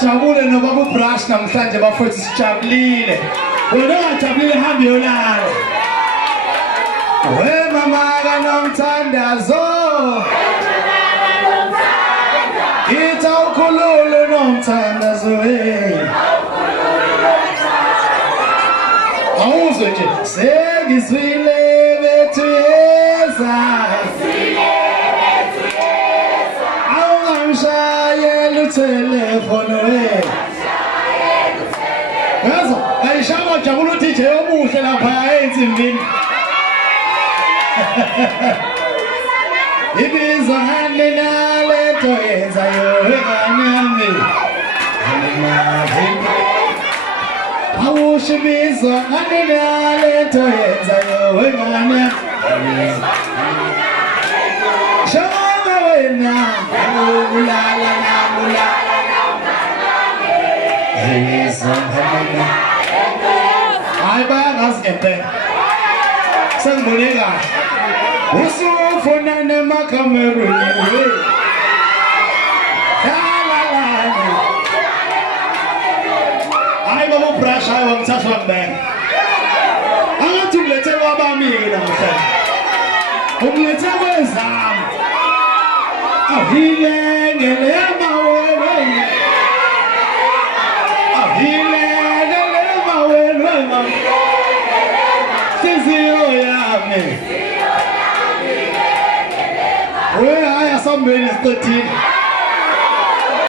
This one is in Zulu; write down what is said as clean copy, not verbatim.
Sijabule noba kubrush namhlanje bafowethu sijabulile. Wena ungajabulile hamba uyolala. We mama kaNomthandazo. Ita ukhululu Nomthandazo hey. Awuzwe nje sengizwile bethu yeza. Awungamshayela uthelefono we. Yazo ayishaka jabula uDJ omuhle lapha ensimbini. Ibiza hande nalento yenzayo nganyami. Awushibiza hande nalento yenzayo nganyami. Shama wena ulala namula. Ay bayazi sengiboneka usufuna nemakameruni hayi baba brush hayi wangithatha ngibeka angathi ulethe kwabamiki namhlanje umlethe kwezami ahile ngelema wewe ahile ngelema wewe sizio yami we haya somebody is 13